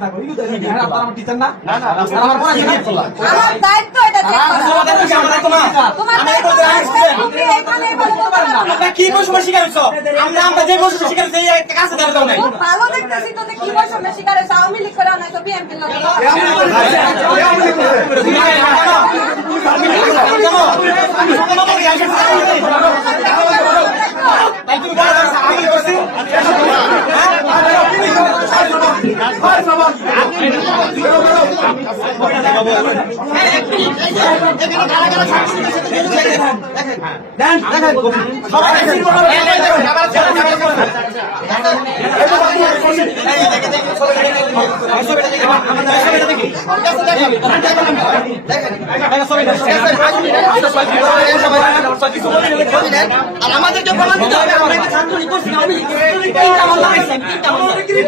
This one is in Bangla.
আমার টিচার না আমার দায়িত্ব এটা চেক করা। কি বৈষম্য শিকার হচ্ছ? আমরা যে বৈষম্য শিকার হচ্ছি এই একটা কাছে দাঁড়াও নাই। খুব ভালো দেখতেছি তোদের কি বৈষম্য শিকার হয়েছে। আওয়ামী লীগ করে নাই তো বিএনপি আর আমাদেরকে প্রমাণ দিতে হবে আমরা একটা ছাত্রলীগ করছি, আওয়ামী লীগ করছি,